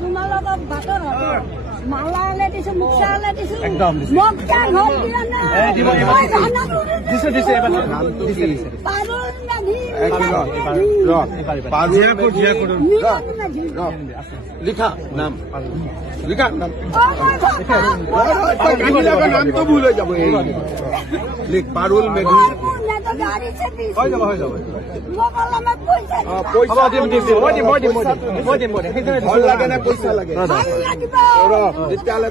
তোমাৰ লগত বাটৰ মালা হলে দিছো মুখা হলে দিছো লিখা নাম লিখা নাম নামটো ভুল হৈ যাব লিখ পাৰুল মেধি হৈ যাব ভাল লাগে নে পইচা লাগে তেতিয়াহ'লে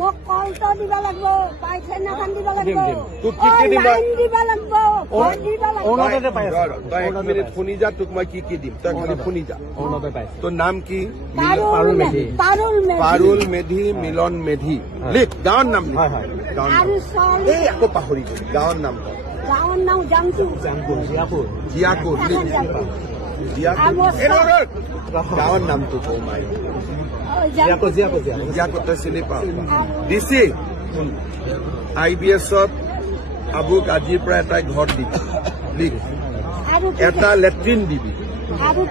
মোক কলটো দিব লাগিব পাইখানা খান দিব লাগিব শুনি যা তোক মই কি দিম তই খালি শুনি যা তোৰ নাম কি পাৰুল মেধি মিলন মেধি লিখ গাঁৱৰ নাম এই আকৌ পাহৰি গলি গাঁৱৰ নাম জিয়াকুৰ গাঁৱৰ নামটো কওঁ মাই জিয়াকুৰ তই চিনি পাওঁ ডিচি IBSত আবুক আজিৰ পৰা এটা ঘৰ দিবি লিখ এটা লেট্ৰিন দিবি আকৌ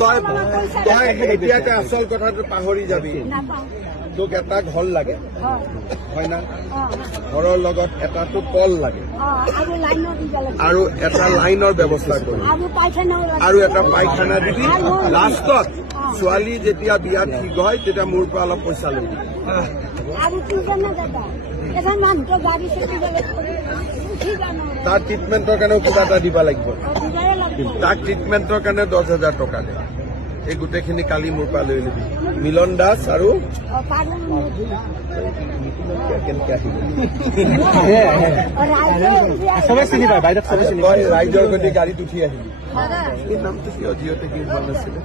তই এতিয়াকে আচল কথাটো পাহৰি যাবি তোক এটা ঘৰ লাগে হয় না ঘৰৰ লগত এটাটো কল লাগে আৰু এটা লাইনৰ ব্যৱস্থা কৰি আৰু এটা পায়খানা দিবি লাষ্টত ছোৱালী যেতিয়া বিয়া ঠিক হয় তেতিয়া মোৰ পৰা অলপ পইচা ল'বি তাৰ ট্ৰিটমেণ্টৰ কাৰণেও কিবা এটা দিব লাগিব তাক ট্ৰিটমেণ্টৰ কাৰণে 10,000 টকা দে এই গোটেইখিনি কালি মোৰ পৰা লৈ ল'বি মিলন দাস আৰু ৰাইজৰ গতি গাড়ীত উঠি আহিবি এই নামটো কিয় জিঅ'তে কি হোৱা নাছিলে